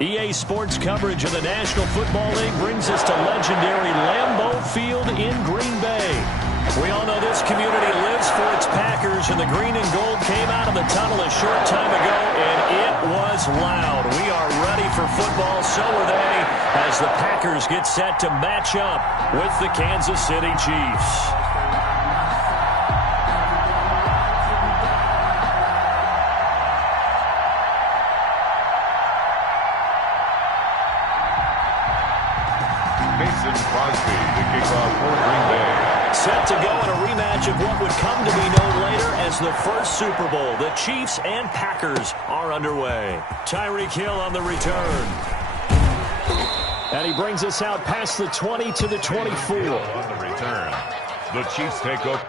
EA Sports coverage of the National Football League brings us to legendary Lambeau Field in Green Bay. We all know this community lives for its Packers, and the green and gold came out of the tunnel a short time ago, and it was loud. We are ready for football, so are they, as the Packers get set to match up with the Kansas City Chiefs. Set to go in a rematch of what would come to be known later as the first Super Bowl. The Chiefs and Packers are underway. Tyreek Hill on the return. And he brings us out past the 20 to the 24. On the return, the Chiefs take over.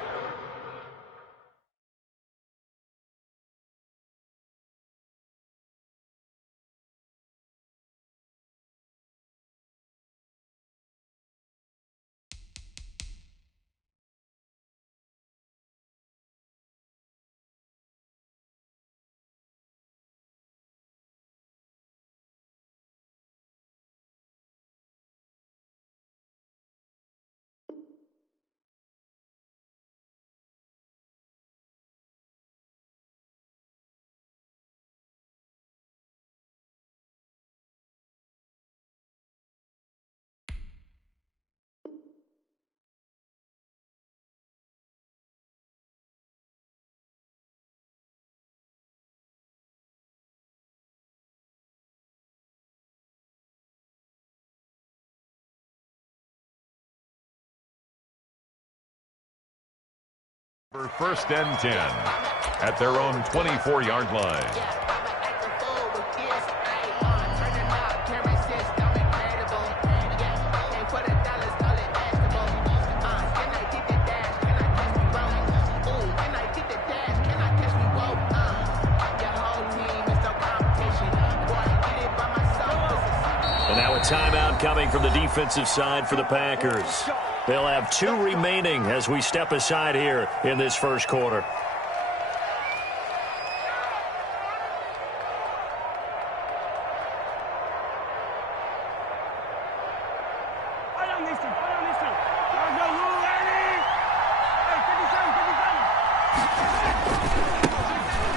First and 10 at their own 24-yard line. And now a timeout coming from the defensive side for the Packers. They'll have 2 remaining as we step aside here in this first quarter.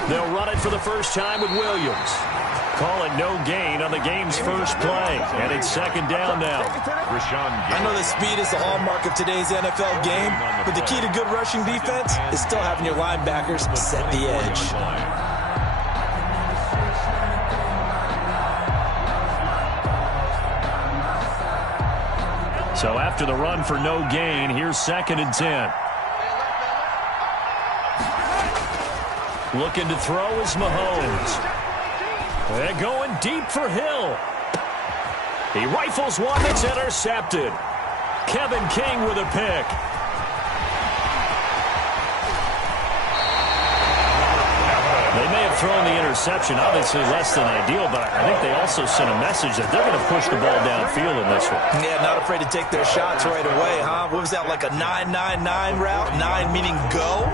They'll run it for the first time with Williams. Calling no gain on the game's first play. And it's second down now. I know that speed is the hallmark of today's NFL game, but the key to good rushing defense is still having your linebackers set the edge. So after the run for no gain, here's second and 10. Looking to throw is Mahomes. They're going deep for Hill. He rifles one that's intercepted. Kevin King with a pick. They may have thrown the interception, obviously less than ideal, but I think they also sent a message that they're going to push the ball downfield in this one. Yeah, not afraid to take their shots right away, huh? What was that, like a 9-9-9 route? 9 meaning go?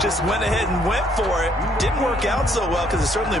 Just went ahead and went for it. Didn't work out so well because it certainly...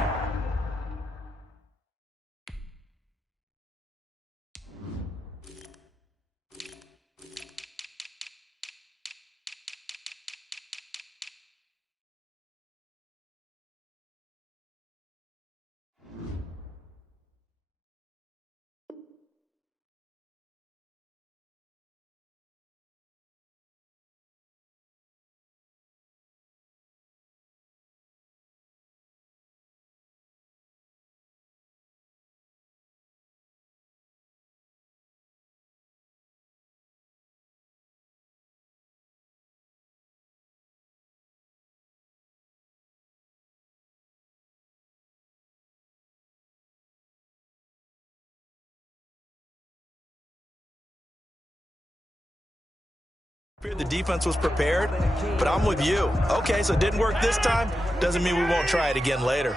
The defense was prepared, but I'm with you. Okay, so it didn't work this time. Doesn't mean we won't try it again later.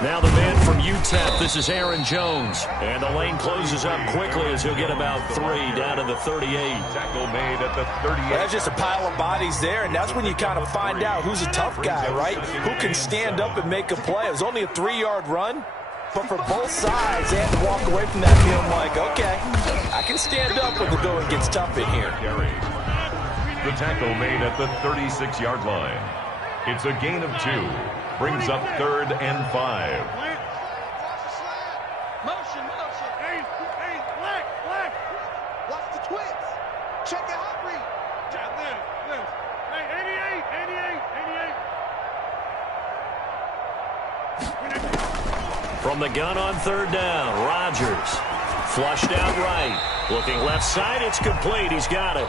Now the man from UTEP, this is Aaron Jones. And the lane closes up quickly as he'll get about 3 down to the 38. Tackle made at the 38. There's just a pile of bodies there, and that's when you kind of find out who's a tough guy, right? Who can stand up and make a play. It was only a 3-yard run, but for both sides, they had to walk away from that feeling like, okay, I can stand up when the going gets tough in here. The tackle made at the 36-yard line. It's a gain of 2. Brings up 3rd and 5. Motion. Hey, black. Watch the twist. Check the hot read. Live. Hey, 88. From the gun on 3rd down, Rodgers. Flushed out right. Looking left side, it's complete. He's got it.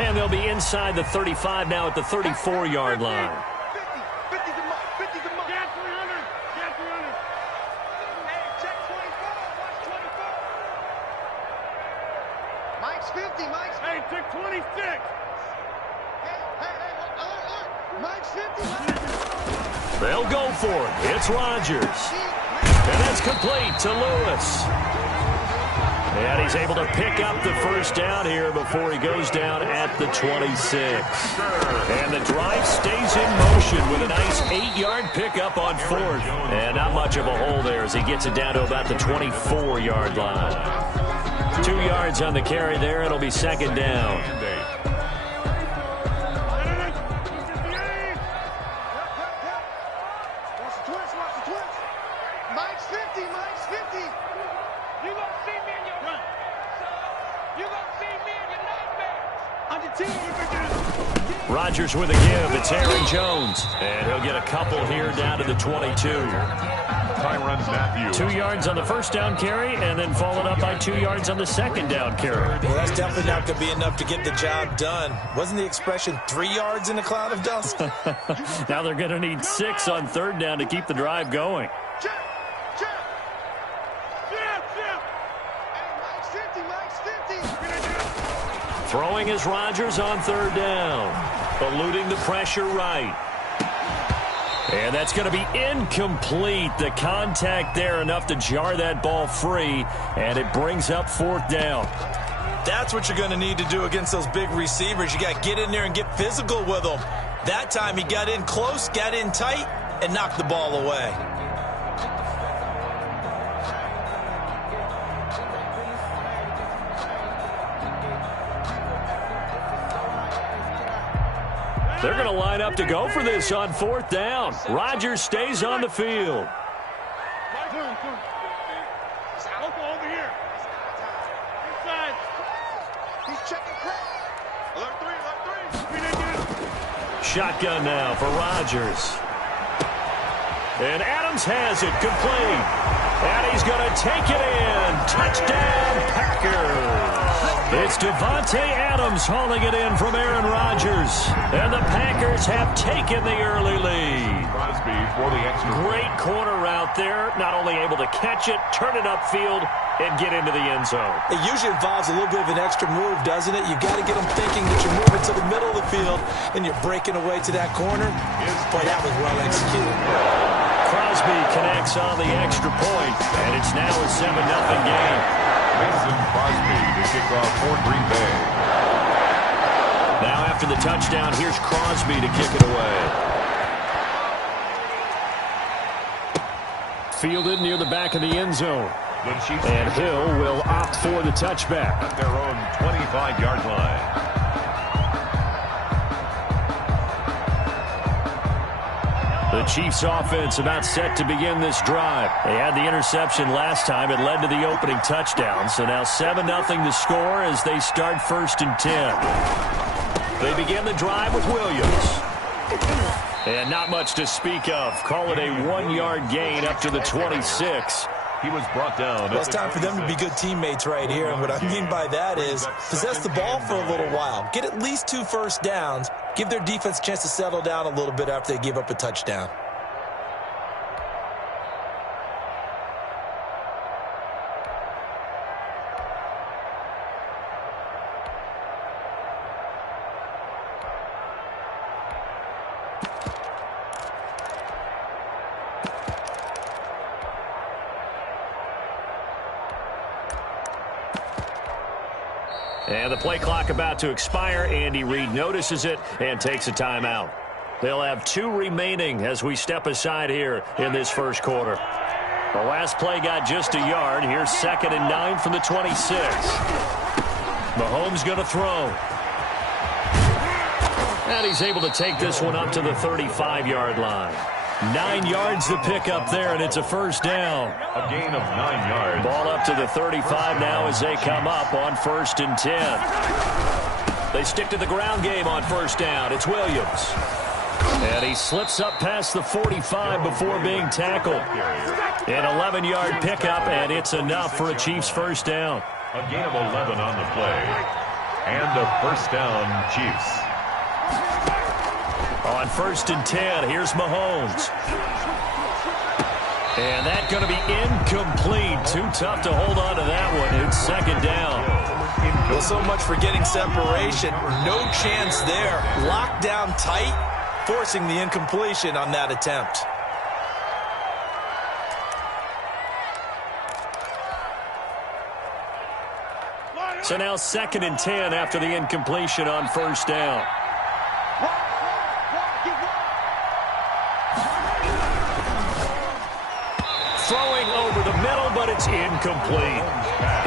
And they'll be inside the 35 now at the 34-yard line. 50 the mark. Got 300. Hey, check 24. Watch 24. Mike's 50. Hey, check 26. Hey, alert. Mike's 50. They'll go for it. It's Rodgers. And that's complete to Lewis. And he's able to pick up the first down here before he goes down at the 26. And the drive stays in motion with a nice 8-yard pickup on 4th. And not much of a hole there as he gets it down to about the 24-yard line. 2 yards on the carry there. It'll be 2nd down. Watch the twist. Mike's 50. You gonna see me in your run. You gonna see me in your nightmares. Rodgers with a give. It's Aaron Jones. And he'll get a couple here down to the 22. Tyrann Mathieu. 2 yards on the first down carry, and then followed up by 2 yards on the second down carry. Well, that's definitely not going to be enough to get the job done. Wasn't the expression 3 yards in a cloud of dust? Now they're going to need 6 on 3rd down to keep the drive going. Hey, Mike's 50. Throwing is Rodgers on 3rd down. Eluding the pressure right. And that's going to be incomplete. The contact there enough to jar that ball free, and it brings up 4th down. That's what you're going to need to do against those big receivers. You got to get in there and get physical with them. That time he got in close, got in tight, and knocked the ball away. They're going to line up to go for this on 4th down. Rodgers stays on the field. Over here. Inside. He's checking crack. Alert 3. Shotgun now for Rodgers. And Adams has it complete. And he's going to take it in. Touchdown, Packers. It's Davante Adams hauling it in from Aaron Rodgers. And the Packers have taken the early lead. Crosby for the extra. Great corner route there. Not only able to catch it, turn it upfield, and get into the end zone. It usually involves a little bit of an extra move, doesn't it? You've got to get them thinking that you're moving to the middle of the field and you're breaking away to that corner. Boy, that was well executed. Crosby connects on the extra point, and it's now a 7-0 game. Mason Crosby to kick off for Green Bay. Now after the touchdown, here's Crosby to kick it away. Fielded near the back of the end zone. And Hill will opt for the touchback. At their own 25-yard line. The Chiefs offense about set to begin this drive. They had the interception last time. It led to the opening touchdown. So now 7-0 the score as they start 1st and 10. They begin the drive with Williams. And not much to speak of. Call it a 1-yard gain up to the 26. He was brought down. Well, it's time for them to be good teammates right here. And what I mean by that is possess the ball for a little while. Get at least 2 first downs. Give their defense a chance to settle down a little bit after they give up a touchdown. And the play clock about to expire. Andy Reid notices it and takes a timeout. They'll have 2 remaining as we step aside here in this first quarter. The last play got just a yard. Here's 2nd and 9 from the 26. Mahomes going to throw. And he's able to take this one up to the 35-yard line. 9 yards to pick up there, and it's a first down. A gain of 9 yards. Ball up to the 35 now as they come up on 1st and 10. They stick to the ground game on first down. It's Williams. And he slips up past the 45 before being tackled. An 11-yard pickup, and it's enough for a Chiefs first down. A gain of 11 on the play. And a first down, Chiefs. On 1st and 10, here's Mahomes. And that's going to be incomplete. Too tough to hold on to that one. It's 2nd down. Well, so much for getting separation. No chance there. Locked down tight, forcing the incompletion on that attempt. So now 2nd and 10 after the incompletion on first down. Throwing over the middle, but it's incomplete.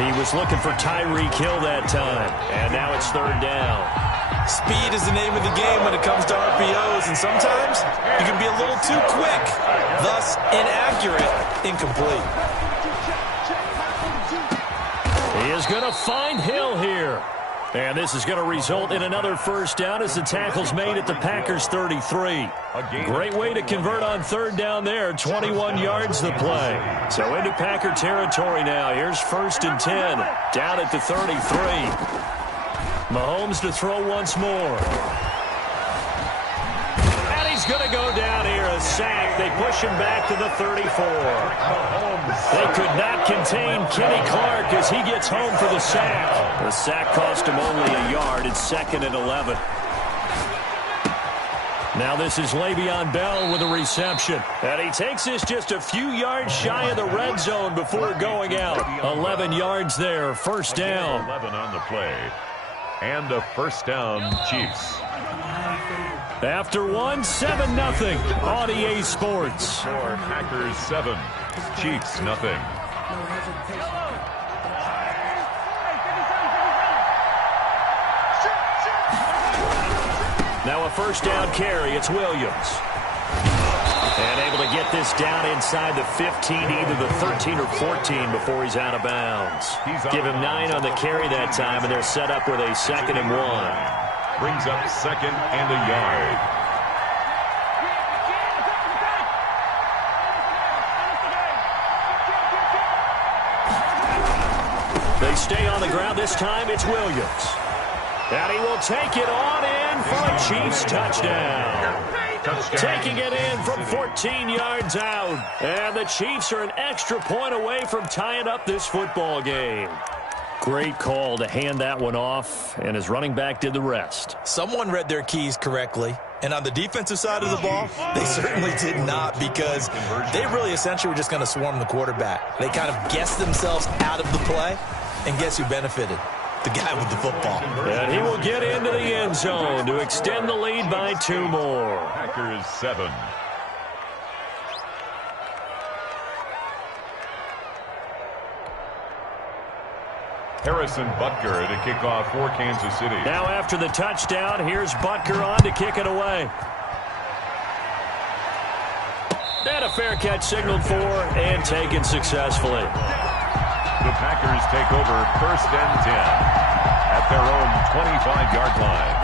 He was looking for Tyreek Hill that time, and now it's 3rd down. Speed is the name of the game when it comes to RPOs, and sometimes you can be a little too quick, thus inaccurate, incomplete. He is going to find Hill here. And this is going to result in another first down as the tackle's made at the Packers' 33. Great way to convert on 3rd down there. 21 yards the play. So into Packer territory now. Here's 1st and 10. Down at the 33. Mahomes to throw once more. And he's going to go down here. A sack. They push him back to the 34. They could not contain Kenny Clark as he gets home for the sack. The sack cost him only a yard. It's 2nd and 11. Now this is Le'Veon Bell with a reception. And he takes this just a few yards shy of the red zone before going out. 11 yards there. First down. 11 on the play. And a first down, Chiefs. After 7-0 on EA Sports. Packers 7, Chiefs nothing. Now a first down carry. It's Williams. And able to get this down inside the 15, either the 13 or 14 before he's out of bounds. Give him 9 on the carry that time, and they're set up with a 2nd and 1. Brings up 2nd and a yard. They stay on the ground. This time it's Williams. And he will take it on in for a Chiefs touchdown. Taking it in from 14 yards out. And the Chiefs are an extra point away from tying up this football game. Great call to hand that one off, and his running back did the rest. Someone read their keys correctly, and on the defensive side of the ball, they certainly did not, because they really essentially were just going to swarm the quarterback. They kind of guessed themselves out of the play, and guess who benefited? The guy with the football. And he will get into the end zone to extend the lead by 2 more. Packers 7. Harrison Butker to kick off for Kansas City. Now after the touchdown, here's Butker on to kick it away. And a fair catch signaled for and taken successfully. The Packers take over 1st and 10 at their own 25-yard line.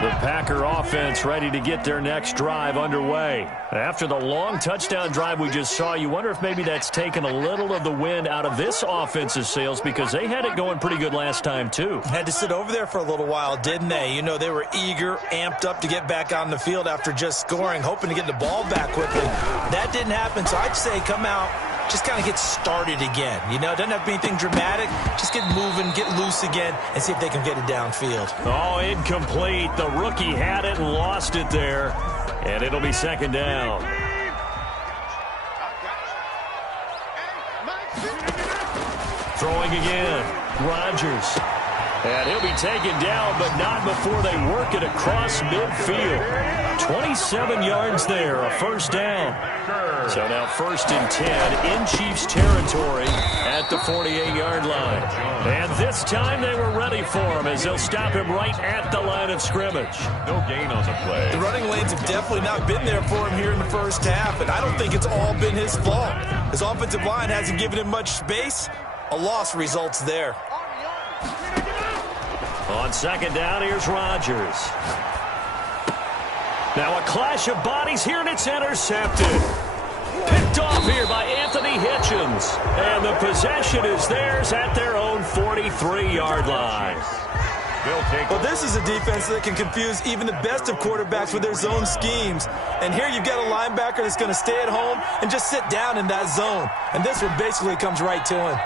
The Packer offense ready to get their next drive underway. After the long touchdown drive we just saw, you wonder if maybe that's taken a little of the wind out of this offense's sails, because they had it going pretty good last time too. Had to sit over there for a little while, didn't they? You know, they were eager, amped up to get back on the field after just scoring, hoping to get the ball back quickly. That didn't happen, so I'd say come out, just kind of get started again. You know, it doesn't have to be anything dramatic. Just get moving, get loose again, and see if they can get it downfield. Oh, incomplete. The rookie had it and lost it there. And it'll be 2nd down. Throwing again. Rodgers. And he'll be taken down, but not before they work it across midfield. 27 yards there, a first down. So now 1st and 10 in Chiefs territory at the 48-yard line. And this time they were ready for him as they'll stop him right at the line of scrimmage. No gain on the play. The running lanes have definitely not been there for him here in the first half, and I don't think it's all been his fault. His offensive line hasn't given him much space. A loss results there. On 2nd down, here's Rodgers. Now a clash of bodies here, and it's intercepted. Picked off here by Anthony Hitchens. And the possession is theirs at their own 43-yard line. Well, this is a defense that can confuse even the best of quarterbacks with their zone schemes. And here you've got a linebacker that's going to stay at home and just sit down in that zone. And this one basically comes right to him.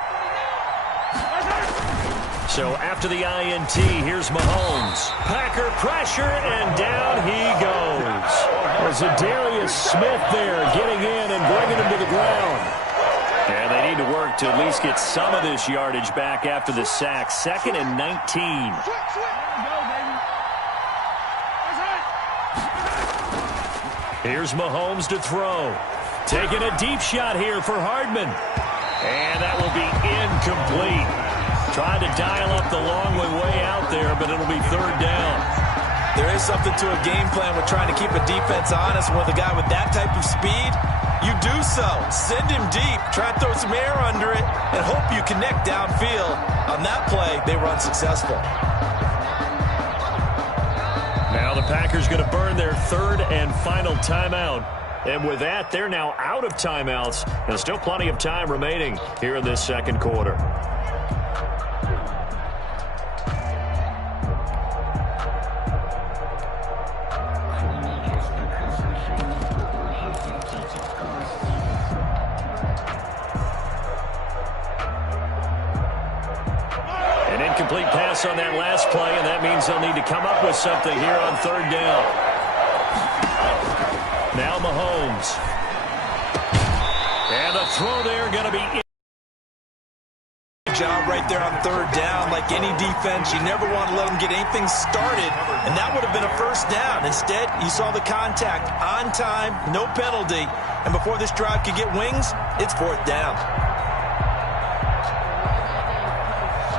So after the INT, here's Mahomes. Packer pressure, and down he goes. There's a Darius Smith there getting in and bringing him to the ground. And they need to work to at least get some of this yardage back after the sack. 2nd and 19. Here's Mahomes to throw. Taking a deep shot here for Hardman. And that will be incomplete. Tried to dial up the long way out there, but it'll be 3rd down. There is something to a game plan with trying to keep a defense honest. With a guy with that type of speed, you do so. Send him deep. Try to throw some air under it and hope you connect downfield. On that play, they were unsuccessful. Now the Packers going to burn their 3rd and final timeout. And with that, they're now out of timeouts. And still plenty of time remaining here in this 2nd quarter. Incomplete pass on that last play, and that means they'll need to come up with something here on 3rd down. Now Mahomes. And the throw there going to be in. Job right there on 3rd down. Like any defense, you never want to let them get anything started, and that would have been a first down. Instead, you saw the contact on time, no penalty, and before this drive could get wings, it's 4th down.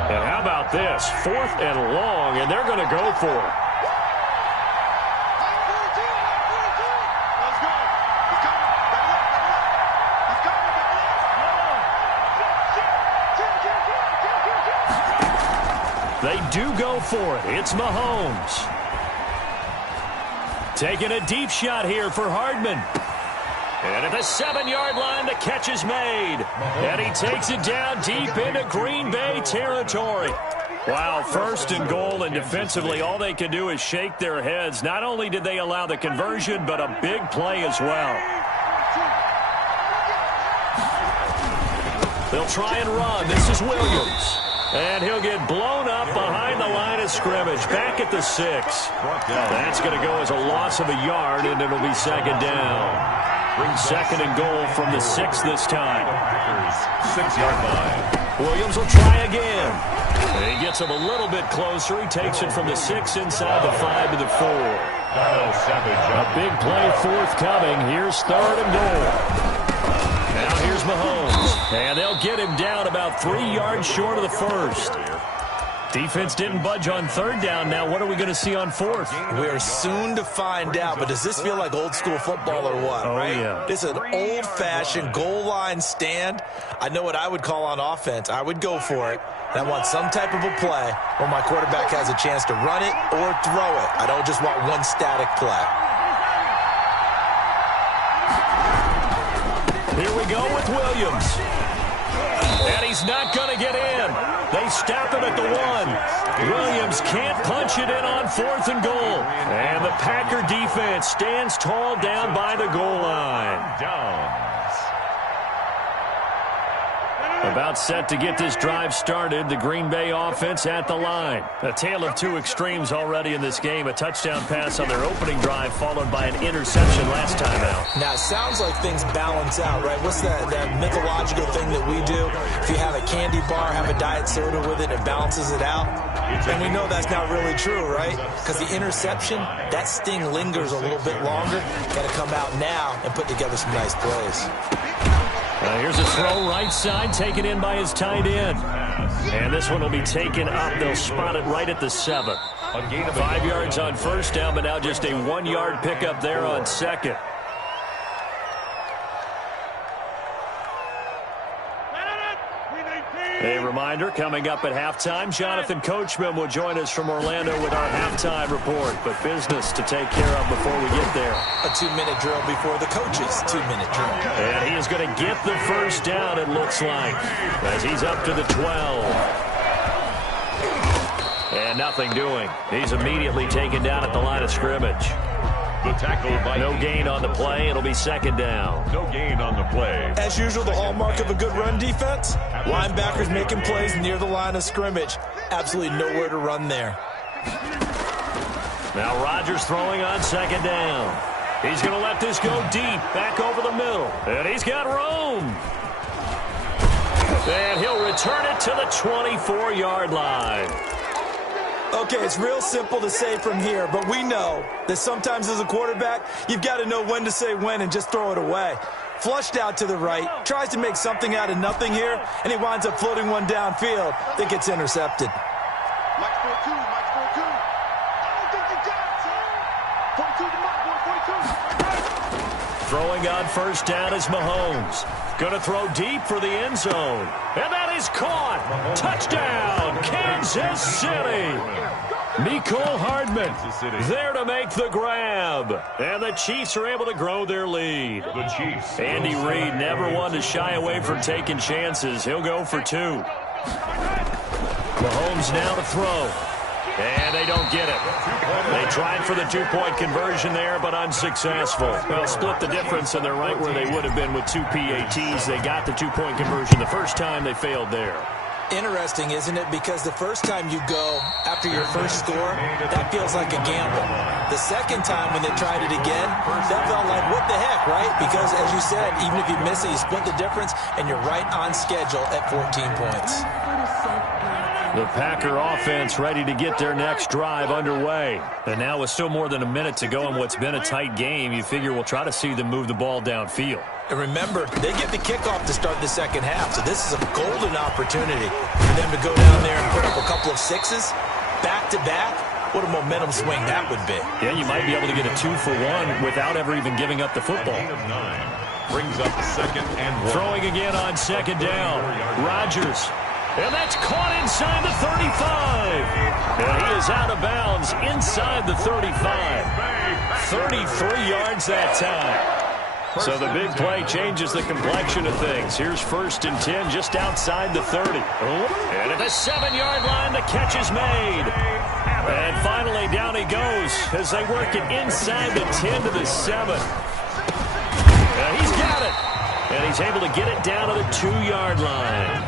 And how about this? 4th and long, and they're going to go for it. They do go for it. It's Mahomes. Taking a deep shot here for Hardman. And at the 7-yard line, the catch is made. And he takes it down deep into Green Bay territory. Wow, 1st and goal, and defensively, all they can do is shake their heads. Not only did they allow the conversion, but a big play as well. They'll try and run. This is Williams. And he'll get blown up behind the line of scrimmage. Back at the 6. That's going to go as a loss of a yard, and it'll be 2nd down. 2nd and goal from the 6 this time. 6-yard line. Williams will try again. And he gets him a little bit closer. He takes it from the 6 inside the 5 to the 4. A big play forthcoming. Here's 3rd and goal. Now here's Mahomes. And they'll get him down about 3 yards short of the 1st. Defense didn't budge on 3rd down. Now what are we going to see on 4th? We are soon to find out, but does this feel like old school football or what, right? Yeah. This is an old-fashioned goal line stand. I know what I would call on offense. I would go for it. And I want some type of a play where my quarterback has a chance to run it or throw it. I don't just want one static play. Here we go with Williams. And he's not going to get in. They stop him at the 1. Williams can't punch it in on 4th and goal. And the Packer defense stands tall down by the goal line. Downs. A About set to get this drive started. The Green Bay offense at the line. A tale of two extremes already in this game. A touchdown pass on their opening drive followed by an interception last time out. Now, it sounds like things balance out, right? What's that mythological thing that we do? If you have a candy bar, have a diet soda with it, it balances it out. And we know that's not really true, right? Because the interception, that sting lingers a little bit longer. Got to come out now and put together some nice plays. Here's a throw right side, taken in by his tight end. And this one will be taken up. They'll spot it right at the 7. 5 yards on first down, but now just a 1-yard pickup there on second. A reminder, coming up at halftime, Jonathan Coachman will join us from Orlando with our halftime report. But business to take care of before we get there. A 2-minute drill before the coach's 2-minute drill. And he is going to get the first down, it looks like, as he's up to the 12. And nothing doing. He's immediately taken down at the line of scrimmage. The tackle by no gain on the play. It'll be second down. No gain on the play. As usual, the hallmark of a good run defense, linebackers making plays near the line of scrimmage. Absolutely nowhere to run there. Now Rodgers throwing on second down. He's going to let this go deep, back over the middle. And he's got room. And he'll return it to the 24-yard line. Okay, it's real simple to say from here, but we know that sometimes as a quarterback, you've got to know when to say when and just throw it away. Flushed out to the right, tries to make something out of nothing here, and he winds up floating one downfield that gets intercepted. Mike 42, Mike 42. I don't think you got it, 42 to Mike, 42. Throwing on first down is Mahomes. Going to throw deep for the end zone. And that is caught. Touchdown, Kansas City. Mecole Hardman there to make the grab. And the Chiefs are able to grow their lead. The Chiefs. Andy Reid never one to shy away from taking chances. He'll go for 2. Mahomes now to throw. And they don't get it. They tried for the 2-point conversion there, but unsuccessful. Well, split the difference, and they're right where they would have been with 2 PATs. They got the 2-point conversion the first time. They failed there. Interesting, isn't it? Because the first time you go after your first score, that feels like a gamble. The second time when they tried it again, that felt like, what the heck, right? Because, as you said, even if you miss it, you split the difference, and you're right on schedule at 14 points. The Packer offense ready to get their next drive underway. And now with still more than a minute to go in what's been a tight game, you figure we'll try to see them move the ball downfield. And remember, they get the kickoff to start the second half, so this is a golden opportunity for them to go down there and put up a couple of sixes, back-to-back. What a momentum swing that would be. Yeah, you might be able to get a 2-for-1 without ever even giving up the football. Brings up second and 1. Throwing again on second down. Rodgers. And that's caught inside the 35. And he is out of bounds inside the 35. 33 yards that time. So the big play changes the complexion of things. Here's 1st and 10 just outside the 30. And at the 7-yard line, the catch is made. And finally, down he goes as they work it inside the 10 to the 7. He's got it. And he's able to get it down to the 2-yard line.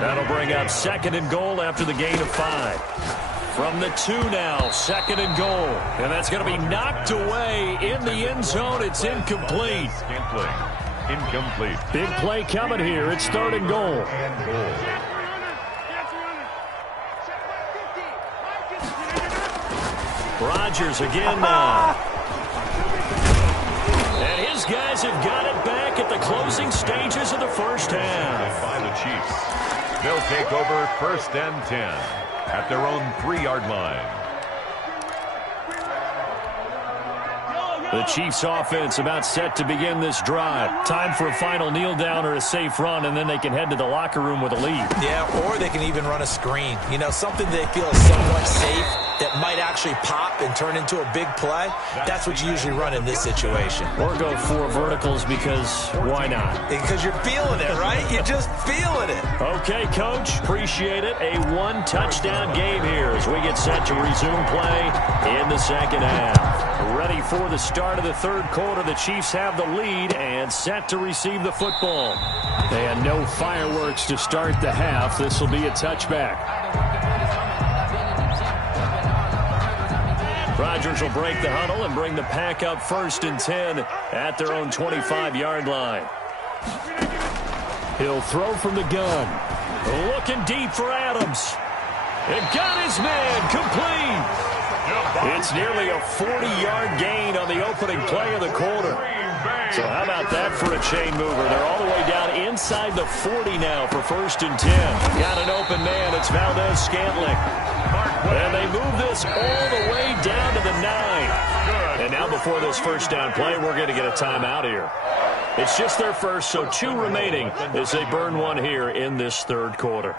That'll bring up 2nd and goal after the gain of 5. From the 2 now, 2nd and goal. And that's going to be knocked away in the end zone. It's incomplete. Incomplete. Big play coming here. It's 3rd and goal. Rodgers again now. And his guys have got it back at the closing stages of the first half. By the Chiefs. They'll take over 1st and 10 at their own 3-yard line. The Chiefs offense about set to begin this drive. Time for a final kneel down or a safe run, and then they can head to the locker room with a lead. Yeah, or they can even run a screen. You know, something they feel is somewhat safe that might actually pop and turn into a big play. That's what you usually run in this situation. Or go 4 verticals because why not? Because you're feeling it, right? You're just feeling it. Okay, Coach. Appreciate it. A 1-touchdown game here as we get set to resume play in the second half. Ready for the start of the 3rd quarter. The Chiefs have the lead and set to receive the football. And no fireworks to start the half. This will be a touchback. Rodgers will break the huddle and bring the pack up 1st and 10 at their own 25-yard line. He'll throw from the gun. Looking deep for Adams. It got his man complete. It's nearly a 40-yard gain on the opening play of the quarter. So how about that for a chain mover? They're all the way down inside the 40 now for 1st and 10. Got an open man. It's Valdez-Scantling. And they move this all the way down to the 9. And now before this first down play, we're going to get a timeout here. It's just their first, so 2 remaining as they burn one here in this 3rd quarter.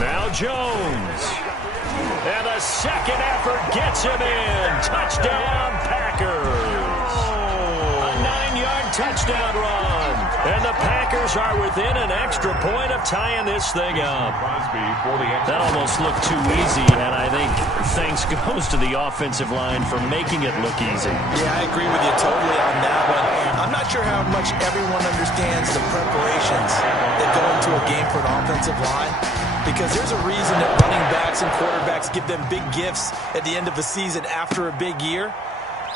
Now Jones. And the second effort gets him in. Touchdown, Packers. A 9-yard touchdown run. And the Packers are within an extra point of tying this thing up. That almost looked too easy, and I think thanks goes to the offensive line for making it look easy. Yeah, I agree with you totally on that one. I'm not sure how much everyone understands the preparations that go into a game for an offensive line, because there's a reason that running backs and quarterbacks give them big gifts at the end of the season after a big year.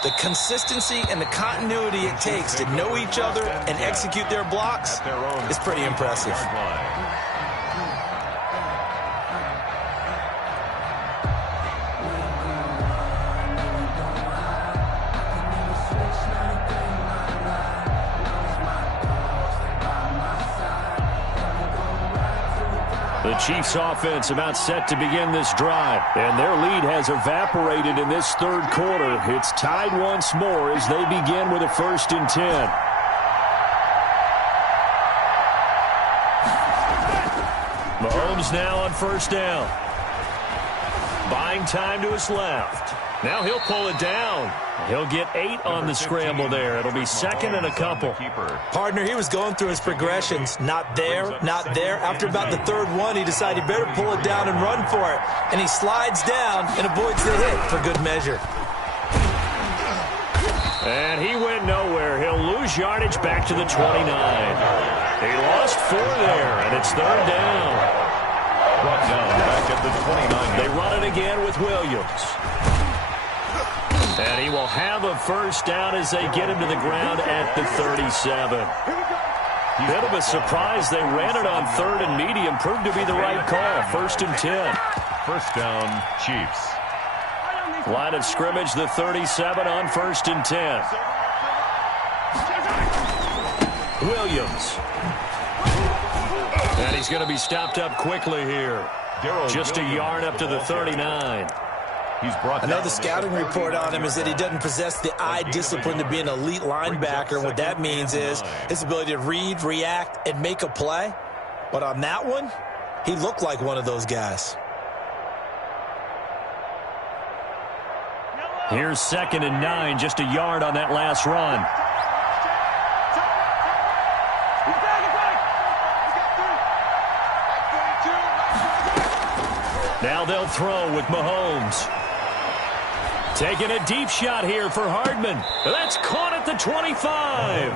The consistency and the continuity it takes to know each other and execute their blocks is pretty impressive. The Chiefs offense about set to begin this drive, and their lead has evaporated in this 3rd quarter. It's tied once more as they begin with a 1st and 10. Mahomes now on 1st down. Buying time to his left. Now he'll pull it down. He'll get 8 on the scramble there. It'll be 2nd and a couple. Partner, he was going through his progressions. Not there, not there. After about the 3rd one, he decided he better pull it down and run for it. And he slides down and avoids the hit for good measure. And he went nowhere. He'll lose yardage back to the 29. He lost 4 there, and it's 3rd down. Brought down back at the 29. They run it again with Williams. And he will have a 1st down as they get him to the ground at the 37. Bit of a surprise. They ran it on 3rd and medium. Proved to be the right call. 1st and 10. 1st down, Chiefs. Line of scrimmage, the 37 on 1st and 10. Williams. And he's going to be stopped up quickly here. Just a yard up to the 39. I know the scouting report on him is that he doesn't possess the eye discipline to be an elite linebacker. What that means is his ability to read, react, and make a play. But on that one, he looked like one of those guys. Here's 2nd and 9, just a yard on that last run. Now they'll throw with Mahomes. Taking a deep shot here for Hardman. That's caught at the 25.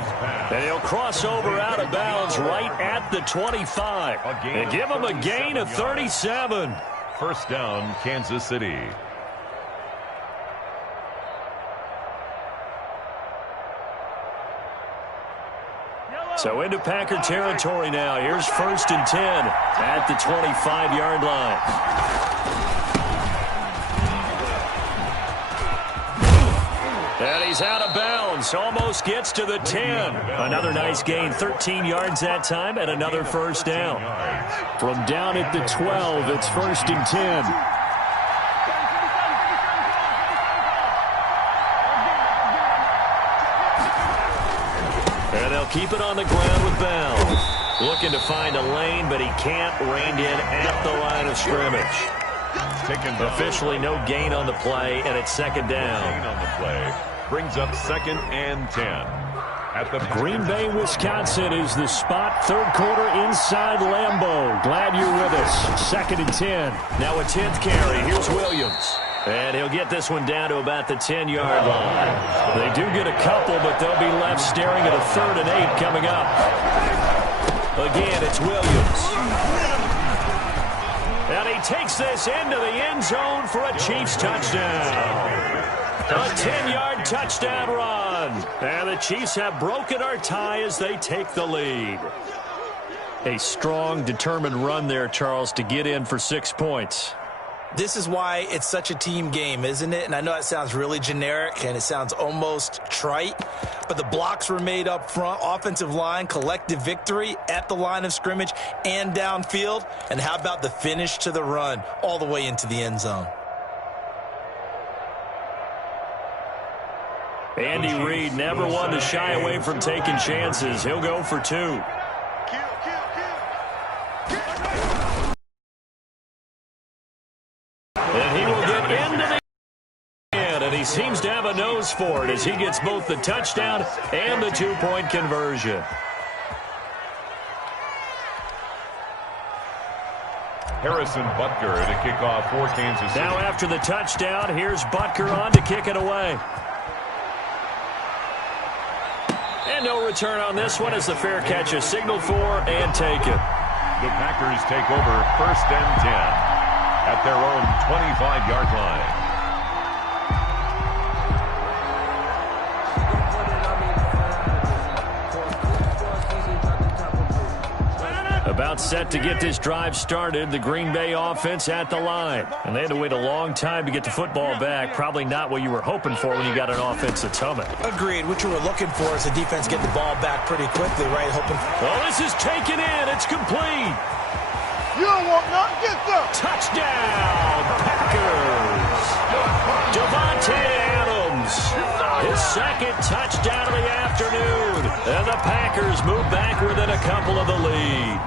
And he'll cross over out of bounds right at the 25. And give him a gain of 37. 1st down, Kansas City. So into Packer territory now. Here's 1st and 10 at the 25-yard line. And he's out of bounds. Almost gets to the 10. Another nice gain. 13 yards that time and another 1st down. From down at the 12, it's 1st and 10. And they'll keep it on the ground with Bell. Looking to find a lane, but he can't. Reined in at the line of scrimmage. Officially no gain on the play, and it's second down. Gain on the play brings up 2nd and 10. At the Green Bay, Wisconsin is the spot. Third quarter inside Lambeau. Glad you're with us. 2nd and 10. Now a 10th carry. Here's Williams. And he'll get this one down to about the 10-yard line. They do get a couple, but they'll be left staring at a 3rd and 8 coming up. Again, it's Williams. And he takes this into the end zone for a Chiefs touchdown. A 10-yard touchdown run. And the Chiefs have broken our tie as they take the lead. A strong, determined run there, Charles, to get in for 6 points. This is why it's such a team game, isn't it? And I know it sounds really generic and it sounds almost trite, but the blocks were made up front, offensive line, collective victory at the line of scrimmage and downfield. And how about the finish to the run all the way into the end zone? Andy Reid never one to shy away from taking chances. He'll go for 2. And he will get into the end, and he seems to have a nose for it as he gets both the touchdown and the 2-point conversion. Harrison Butker to kick off for Kansas City. Now after the touchdown, here's Butker on to kick it away. And no return on this one as the fair catch is signaled for and taken. The Packers take over 1st and 10 at their own 25-yard line. About set to get this drive started. The Green Bay offense at the line. And they had to wait a long time to get the football back. Probably not what you were hoping for when you got an offense that's humming. Agreed. What you were looking for is the defense get the ball back pretty quickly, right? Oh, this is taken in. It's complete. You don't want nothing. Get there. Touchdown, Packers. Devontae Adams. His 2nd touchdown of the afternoon. And the Packers move back within a couple of the lead.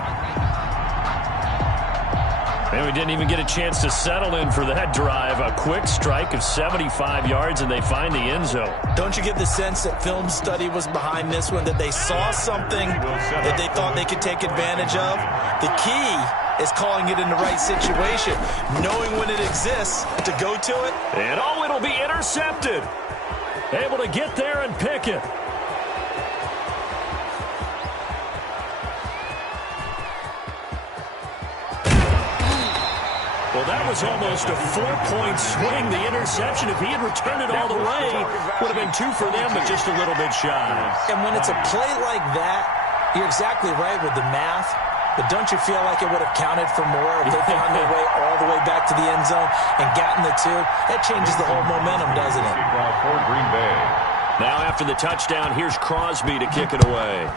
And we didn't even get a chance to settle in for that drive. A quick strike of 75 yards, and they find the end zone. Don't you get the sense that film study was behind this one, that they saw something that they thought they could take advantage of? The key is calling it in the right situation, knowing when it exists to go to it. And oh, it'll be intercepted. Able to get there and pick it. Well, that was almost a 4-point swing, the interception. If he had returned it all the way, would have been 2 for them, but just a little bit shy. And when it's a play like that, you're exactly right with the math. But don't you feel like it would have counted for more if they found their way all the way back to the end zone and gotten the 2? That changes the whole momentum, doesn't it? For Green Bay. Now after the touchdown, here's Crosby to kick it away.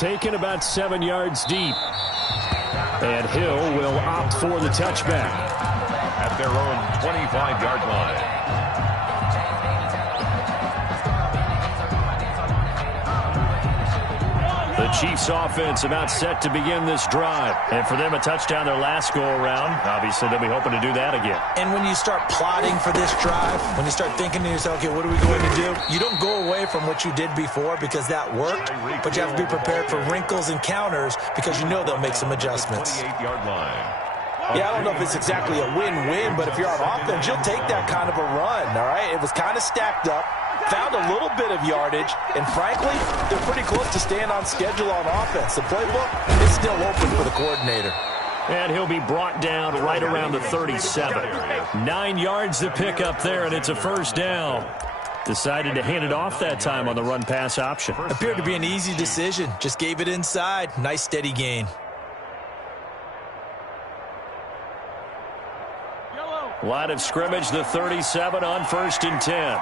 Taken about 7 yards deep. And Hill will opt for the touchback. At their own 25-yard line. The Chiefs offense about set to begin this drive. And for them, a touchdown their last go-around. Obviously, they'll be hoping to do that again. And when you start plotting for this drive, when you start thinking to yourself, okay, what are we going to do? You don't go away from what you did before because that worked, but you have to be prepared for wrinkles and counters because you know they'll make some adjustments. 28-yard line. Yeah, I don't know if it's exactly a win-win, but if you're on offense, you'll take that kind of a run, all right? It was kind of stacked up. Found a little bit of yardage, and frankly, they're pretty close to staying on schedule on offense. The playbook is still open for the coordinator. And he'll be brought down right around the 37. 9 yards to pick up there, and it's a first down. Decided to hand it off that time on the run-pass option. Appeared to be an easy decision. Just gave it inside. Nice, steady gain. Line of scrimmage, the 37 on 1st and 10.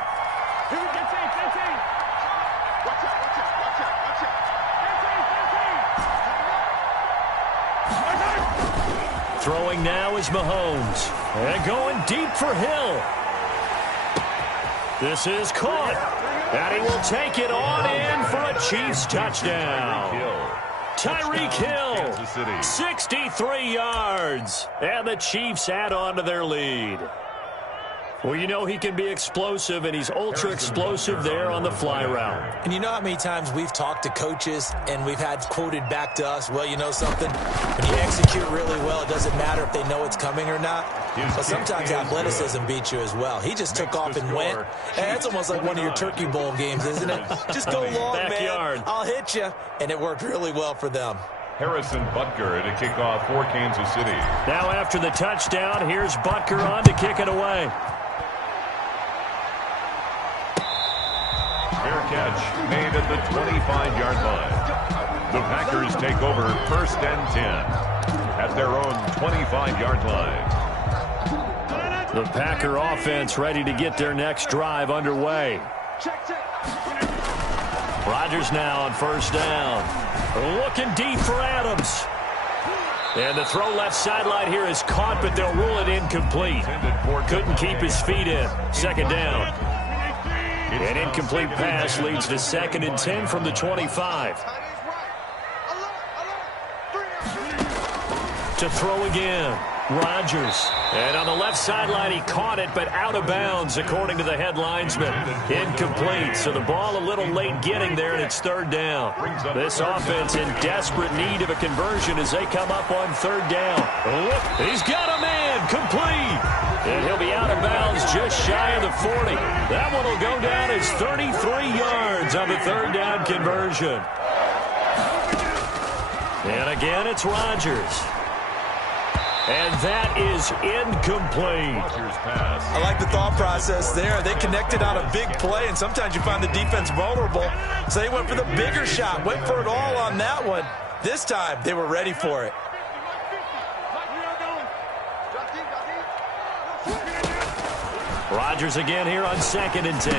Throwing now is Mahomes. And going deep for Hill. This is caught. And he will take it on in for a Chiefs touchdown. Tyreek Hill, 63 yards. And the Chiefs add on to their lead. Well, you know he can be explosive, and he's ultra-explosive there on the fly route. And you know how many times we've talked to coaches and we've had quoted back to us, well, you know something? When you execute really well, it doesn't matter if they know it's coming or not. But sometimes athleticism beats you as well. He just took off and went. And that's almost like one of your Turkey Bowl games, isn't it? Just go long, man. I'll hit you. And it worked really well for them. Harrison Butker to kick off for Kansas City. Now after the touchdown, here's Butker on to kick it away. Fair catch made at the 25-yard line. The Packers take over 1st and 10 at their own 25-yard line. The Packer offense ready to get their next drive underway. Rodgers now on 1st down. Looking deep for Adams. And the throw left sideline here is caught, but they'll rule it incomplete. Couldn't keep his feet in. 2nd down. An incomplete pass leads to 2nd and 10 from the 25. To throw again, Rodgers. And on the left sideline, he caught it, but out of bounds, according to the head linesman. Incomplete, so the ball a little late getting there, and it's 3rd down. This offense in desperate need of a conversion as they come up on 3rd down. Look, he's got a man, complete. And he'll be out of bounds just shy of the 40. That one will go down as 33 yards on the 3rd down conversion. And again, it's Rodgers. And that is incomplete. I like the thought process there. They connected on a big play, and sometimes you find the defense vulnerable. So they went for the bigger shot, went for it all on that one. This time, they were ready for it. Rodgers again here on 2nd and 10.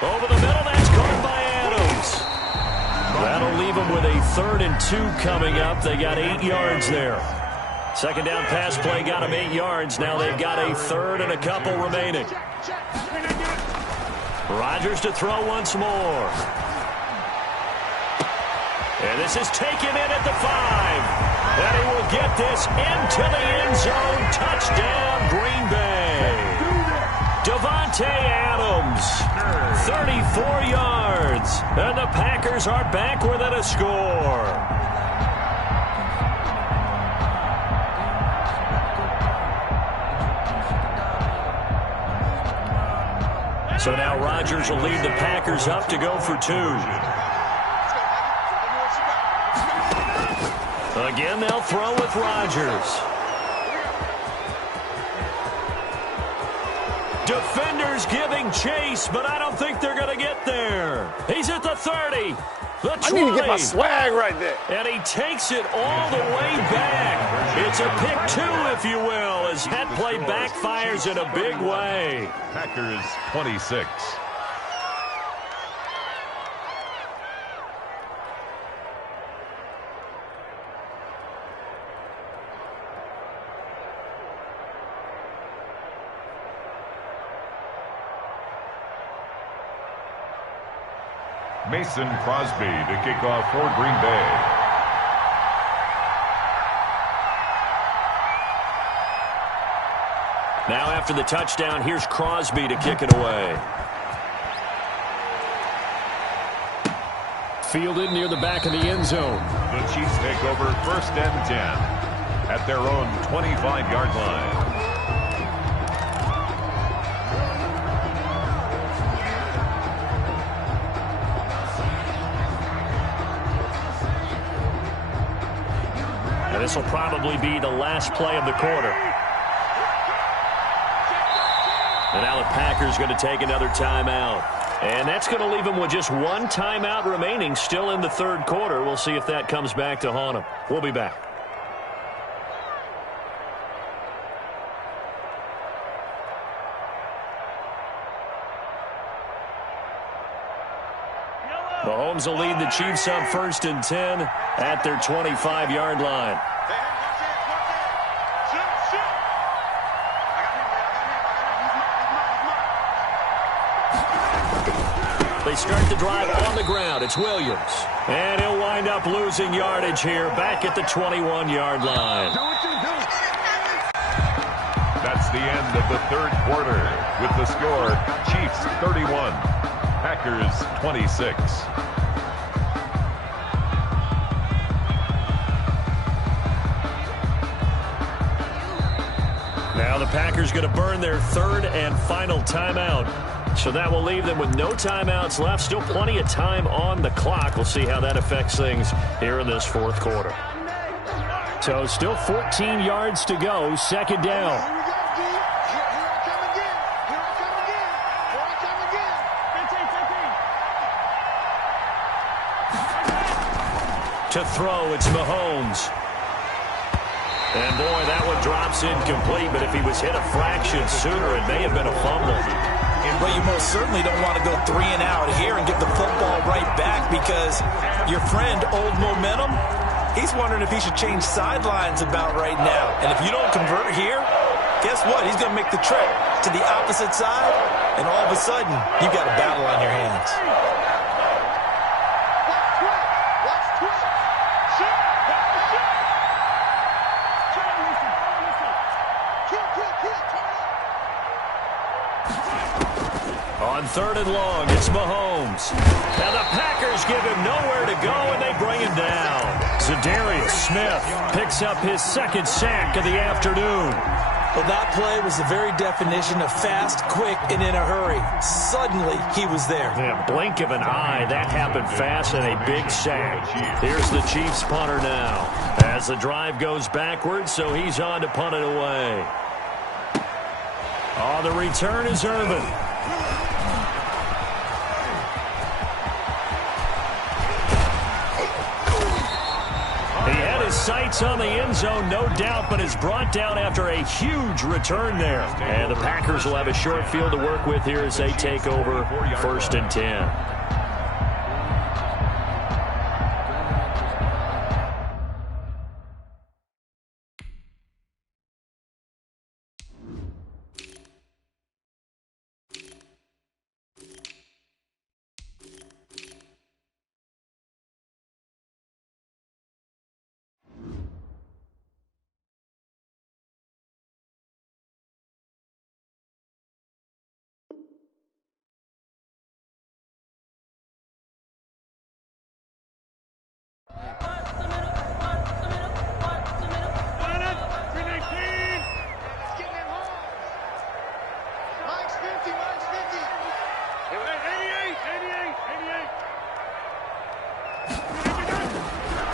Over the middle, that's caught by Adams. That'll leave them with a 3rd and 2 coming up. They got 8 yards there. 2nd down pass play got them 8 yards. Now they've got a 3rd and a couple remaining. Rodgers to throw once more. And this is taken in at the 5. And he will get this into the end zone. Touchdown, Green Bay. Davante Adams, 34 yards. And the Packers are back within a score. So now Rodgers will lead the Packers up to go for 2. Again, they'll throw with Rodgers. Defenders giving chase, but I don't think they're going to get there. He's at the 30. The 20. I need to get my swag right there. And he takes it all the way back. It's a pick 2, if you will, as that play backfires in a big way. Packers 26. Mason Crosby to kick off for Green Bay. Now after the touchdown, here's Crosby to kick it away. Fielded near the back of the end zone. The Chiefs take over 1st and 10 at their own 25-yard line. This will probably be the last play of the quarter. And now the Packers going to take another timeout. And that's going to leave them with just 1 timeout remaining still in the 3rd quarter. We'll see if that comes back to haunt them. We'll be back. Mahomes will lead the Chiefs up 1st and 10 at their 25-yard line. they start the drive on the ground. It's Williams. And he'll wind up losing yardage here back at the 21-yard line. That's the end of the third quarter with the score Chiefs 31, Packers 26. Now the Packers going to burn their third and final timeout. So that will leave them with no timeouts left. Still plenty of time on the clock. We'll see how that affects things here in this fourth quarter. So still 14 yards to go. Second down. To throw, it's Mahomes. And boy, that one drops incomplete, but if he was hit a fraction sooner, it may have been a fumble. Well, you most certainly don't want to go 3 and out here and get the football right back, because your friend, Old Momentum, he's wondering if he should change sidelines about right now. And if you don't convert here, guess what? He's going to make the trip to the opposite side, and all of a sudden, you've got a battle on your hands. On third and long, it's Mahomes. Now the Packers give him nowhere to go, and they bring him down. Za'Darius Smith picks up his second sack of the afternoon. Well, that play was the very definition of fast, quick, and in a hurry. Suddenly, he was there. Yeah, blink of an eye, that happened fast, and a big sack. Here's the Chiefs punter now. As the drive goes backwards, so he's on to punt it away. Oh, the return is Irvin. Sights on the end zone, no doubt, but is brought down after a huge return there. And the Packers will have a short field to work with here as they take over first and 10.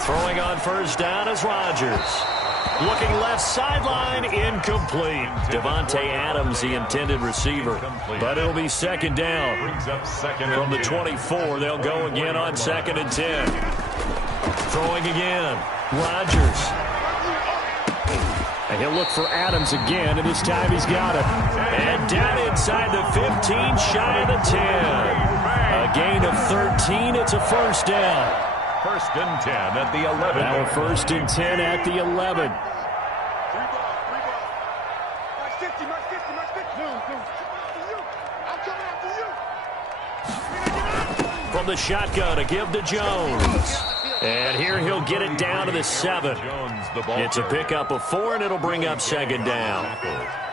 Throwing on first down is Rodgers. Looking left sideline, incomplete. Devontae Adams, the intended receiver. But it'll be second down. From the 24, they'll go again on second and 10. Throwing again, Rodgers. And he'll look for Adams again, and this time he's got it. And down inside the 15, shy of the 10. A gain of 13, it's a first down. First and 10 at the 11. Now first and 10 at the 11. From the shotgun, a give to Jones. And here he'll get it down to the 7. It's a pickup of 4, and it'll bring up second down.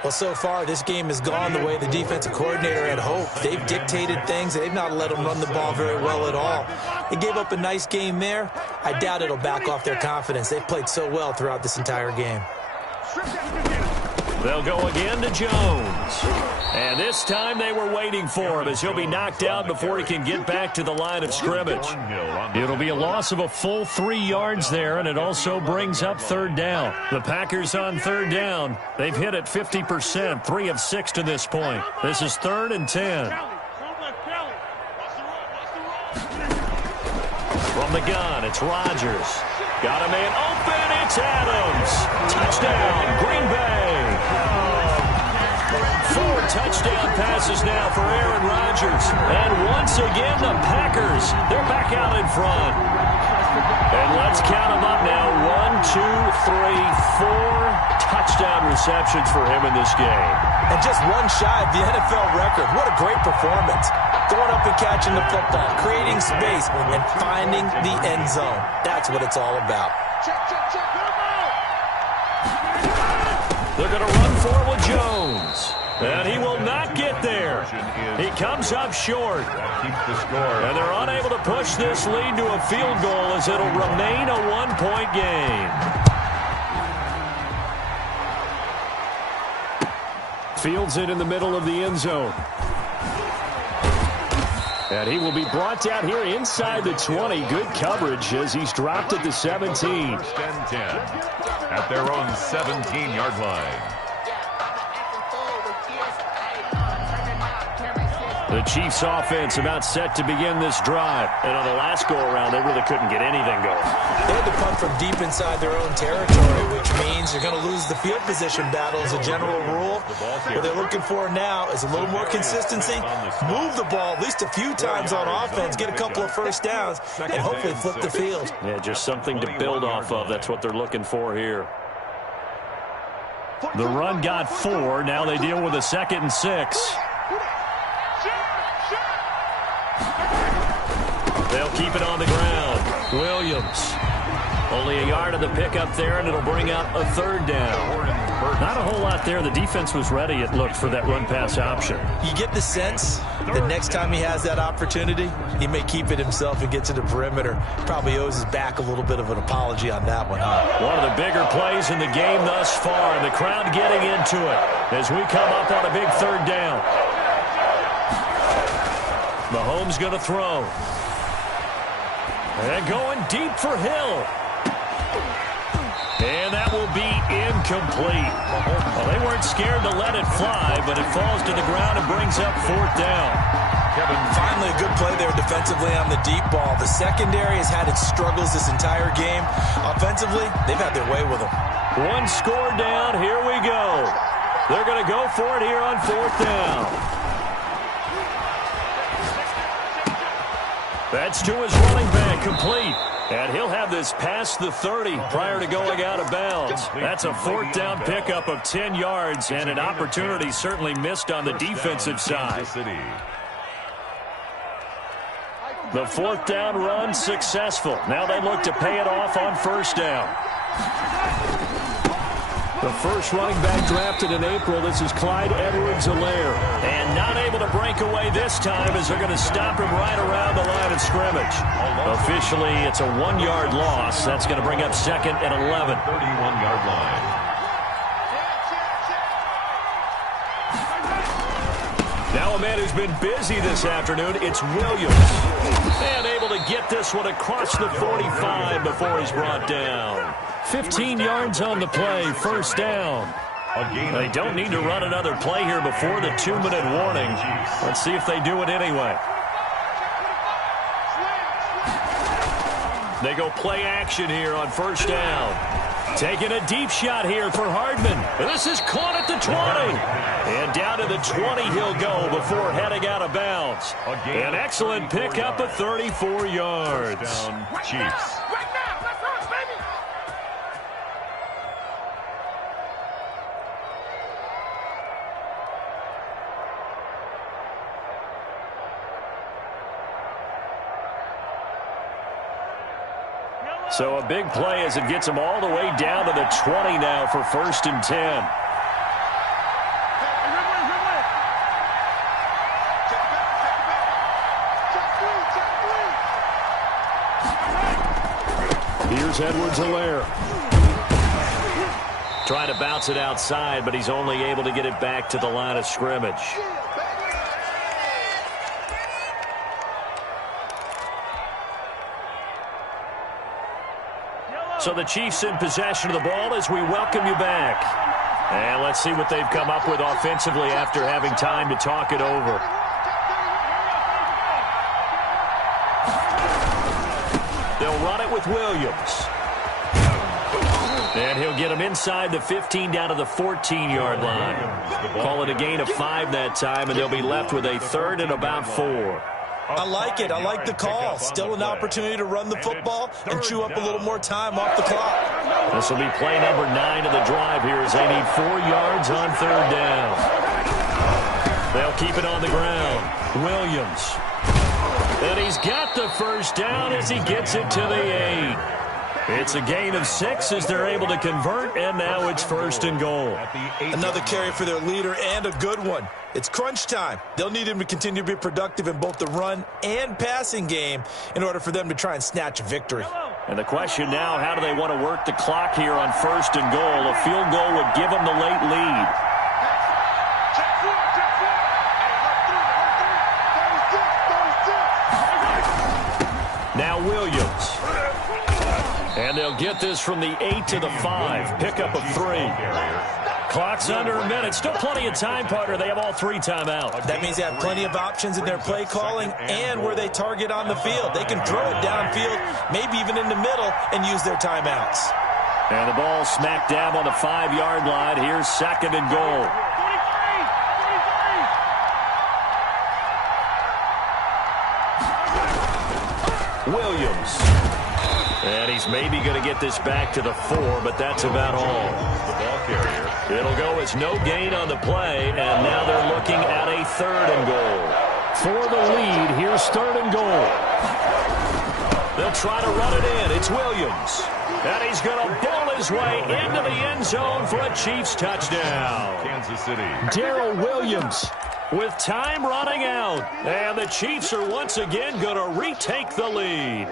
Well, so far, this game has gone the way the defensive coordinator had hoped. They've dictated things. They've not let them run the ball very well at all. They gave up a nice game there. I doubt it'll back off their confidence. They've played so well throughout this entire game. They'll go again to Jones. And this time they were waiting for him as he'll be knocked out before he can get back to the line of scrimmage. It'll be a loss of a full 3 yards there, and it also brings up third down. The Packers on third down. They've hit it 50%, 3 of 6 to this point. This is third and 10. From the gun, it's Rodgers. Got a man open, it's Adams. Touchdown, Green Bay. 4 touchdown passes now for Aaron Rodgers. And once again, the Packers, they're back out in front. And let's count them up now. 1, 2, 3, 4 touchdown receptions for him in this game. And just one shy of the NFL record. What a great performance. going up and catching the football, creating space, and finding the end zone. That's what it's all about. They're going to run for it with Jones. And he will not get there. He comes up short. And they're unable to push this lead to a field goal as it'll remain a one-point game. Fields it in the middle of the end zone. And he will be brought down here inside the 20. Good coverage as he's dropped at the 17. First and 10 at their own 17-yard line. The Chiefs offense about set to begin this drive. And on the last go-around, they really couldn't get anything going. They had to punt from deep inside their own territory, which means you're going to lose the field position battle as a general rule. What they're looking for now is a little more consistency. Move the ball at least a few times on offense, get a couple of first downs, and hopefully flip the field. Yeah, just something to build off of. That's what they're looking for here. The run got 4. Now they deal with a 2nd and 6. They'll keep it on the ground. Williams. Only a yard of the pickup there, and it'll bring up a 3rd down. Not a whole lot there. The defense was ready, it looked, for that run-pass option. You get the sense that next time he has that opportunity, he may keep it himself and get to the perimeter. Probably owes his back a little bit of an apology on that one, huh? One of the bigger plays in the game thus far, and the crowd getting into it as we come up on a big 3rd down. Mahomes going to throw. And going deep for Hill. And that will be incomplete. Well, they weren't scared to let it fly, but it falls to the ground and brings up 4th down. Finally a good play there defensively on the deep ball. The secondary has had its struggles this entire game. Offensively, they've had their way with them. One score down. Here we go. They're going to go for it here on 4th down. That's to his running back, complete. And he'll have this past the 30 prior to going out of bounds. That's a 4th down pickup of 10 yards and an opportunity certainly missed on the defensive side. The 4th down run successful. Now they look to pay it off on 1st down. The first running back drafted in April, this is Clyde Edwards-Helaire. And not able to break away this time as they're going to stop him right around the line of scrimmage. Officially, it's a 1-yard loss. That's going to bring up 2nd and 11. 31-yard line. Now a man who's been busy this afternoon, it's Williams. And able to get this one across the 45 before he's brought down. 15 yards on the play, 1st down. They don't need to run another play here before the 2-minute warning. Let's see if they do it anyway. They go play action here on 1st down. Taking a deep shot here for Hardman. This is caught at the 20. And down to the 20 he'll go before heading out of bounds. An excellent pickup of 34 yards. Down, Chiefs. So a big play as it gets them all the way down to the 20 now for 1st and 10. Here's Edwards-Helaire. Trying to bounce it outside, but he's only able to get it back to the line of scrimmage. So the Chiefs in possession of the ball as we welcome you back. And let's see what they've come up with offensively after having time to talk it over. They'll run it with Williams. And he'll get him inside the 15 down to the 14-yard line. Call it a gain of 5 that time, and they'll be left with a 3rd and about 4. I like it. I like the call. Still an opportunity to run the football and chew up a little more time off the clock. This will be play number 9 of the drive here as they need 4 yards on 3rd down. They'll keep it on the ground. Williams. And he's got the first down as he gets it to the 8. It's a gain of 6 as they're able to convert, and now it's 1st and goal. Another carry for their leader, and a good one. It's crunch time. They'll need him to continue to be productive in both the run and passing game in order for them to try and snatch a victory. And the question now, how do they want to work the clock here on 1st and goal? A field goal would give them the late lead. Now Williams. And they'll get this from the 8 to the 5. Pickup of 3. Clock's under a minute. Still plenty of time, partner. They have all 3 timeouts. That means they have plenty of options in their play calling and where they target on the field. They can throw it downfield, maybe even in the middle, and use their timeouts. And the ball smack dab on the 5-yard line. Here's 2nd and goal. Williams. And he's maybe going to get this back to the 4, but that's about all. The ball carrier. It'll go as no gain on the play, and now they're looking at a 3rd and goal. For the lead, here's 3rd and goal. They'll try to run it in. It's Williams. And he's going to ball his way into the end zone for a Chiefs touchdown. Kansas City. Darrell Williams with time running out. And the Chiefs are once again going to retake the lead.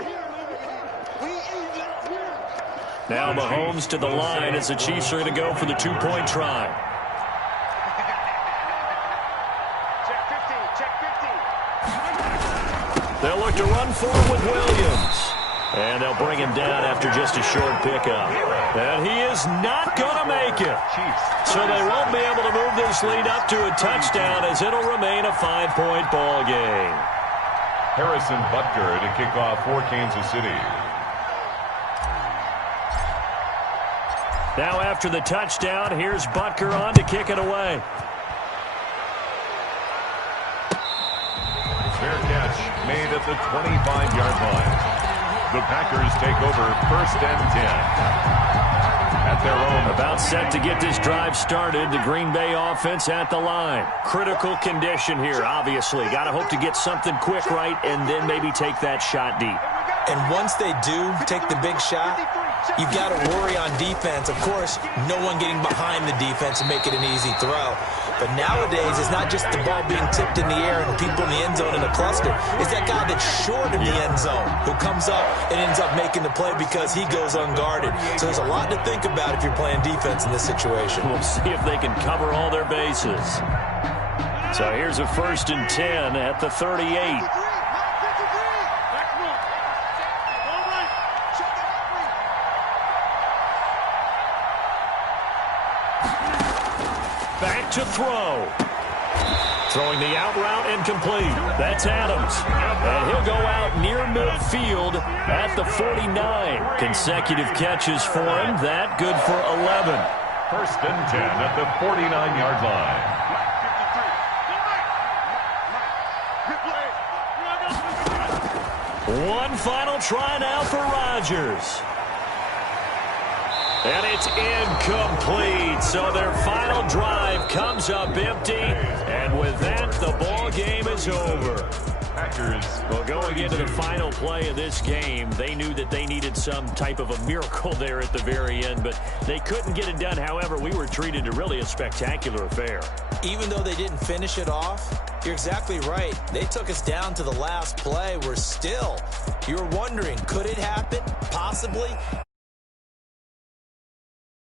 Now Mahomes to the line as the Chiefs are going to go for the 2-point try. They'll look to run forward with Williams. And they'll bring him down after just a short pickup. And he is not going to make it. So they won't be able to move this lead up to a touchdown as it'll remain a 5-point ball game. Harrison Butker to kick off for Kansas City. Now after the touchdown, here's Butker on to kick it away. Fair catch made at the 25-yard line. The Packers take over 1st and 10. At their own. About set to get this drive started. The Green Bay offense at the line. Critical condition here, obviously. Got to hope to get something quick right and then maybe take that shot deep. And once they do take the big shot, you've got to worry on defense. Of course, no one getting behind the defense and make it an easy throw. But nowadays, it's not just the ball being tipped in the air and people in the end zone in a cluster. It's that guy that's short of the end zone who comes up and ends up making the play because he goes unguarded. So there's a lot to think about if you're playing defense in this situation. We'll see if they can cover all their bases. So here's a 1st and 10 at the 38. Back to throw. Throwing the out route incomplete. That's Adams. And he'll go out near midfield at the 49. Consecutive catches for him. That good for 11. 1st and 10 at the 49-yard line. One final try now for Rodgers. And it's incomplete. So their final drive comes up empty. And with that, the ball game is over. Packers. Well, going into the final play of this game, they knew that they needed some type of a miracle there at the very end, but they couldn't get it done. However, we were treated to really a spectacular affair. Even though they didn't finish it off, you're exactly right. They took us down to the last play. We're still, you're wondering, could it happen? Possibly.